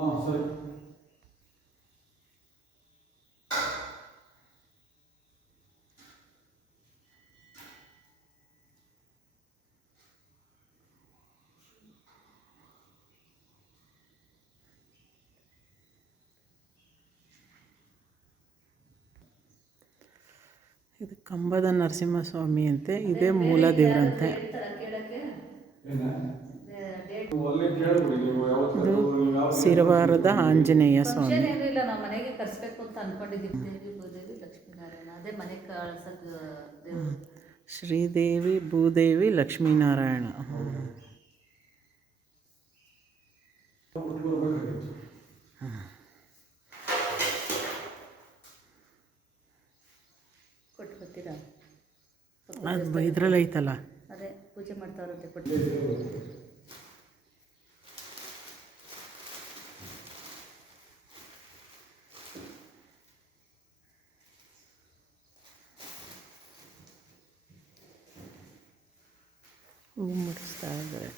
ಹಾಂ ಸರಿ. ಇದು ಕಂಬದ ನರಸಿಂಹಸ್ವಾಮಿ ಅಂತೆ, ಇದೇ ಮೂಲ ದೇವರಂತೆ. ಇದು ಸಿರವಾರದ ಆಂಜನೇಯ ಸ್ವಾಮಿ. ಏನಿಲ್ಲ, ನಾವು ಮನೆಗೆ ಕರೆಸ್ಬೇಕು ಅಂತ ಅನ್ಕೊಂಡಿದ್ದೀವಿ. ದೇವಿ ಭೂದೇವಿ ಲಕ್ಷ್ಮೀನಾರಾಯಣ ಅದೇ ಮನೆಗೆ ಕಳ್ಸೋದು ದೇವರು. ಶ್ರೀದೇವಿ ಭೂದೇವಿ ಲಕ್ಷ್ಮೀನಾರಾಯಣ. ಕೊಟ್ಟು ಬರ್ತೀರಾ? ಅದು ಇದ್ರಲ್ಲಿ ಐತಲ್ಲ, ಅದೇ ಪೂಜೆ ಮಾಡ್ತಾವ್ರಂತೆ, ಕೊಟ್ಟು. ಹೂ ಮುಡಿಸ್ತಾ ಇದ್ದಾರೆ,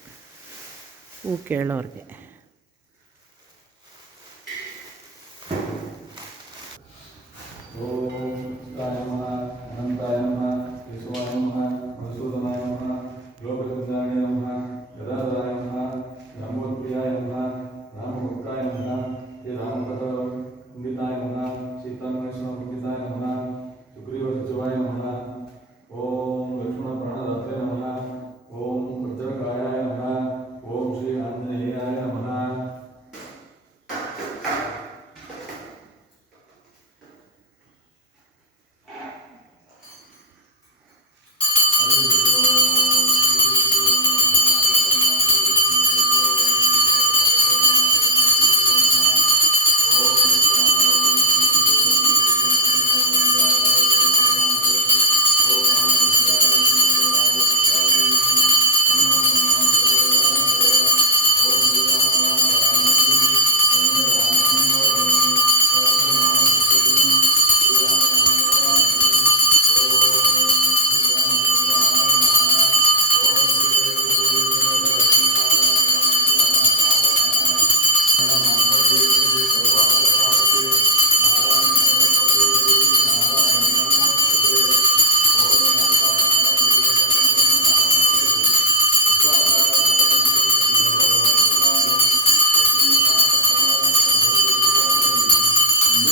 ಹೂ ಕೇಳೋರಿಗೆ. ಓಂ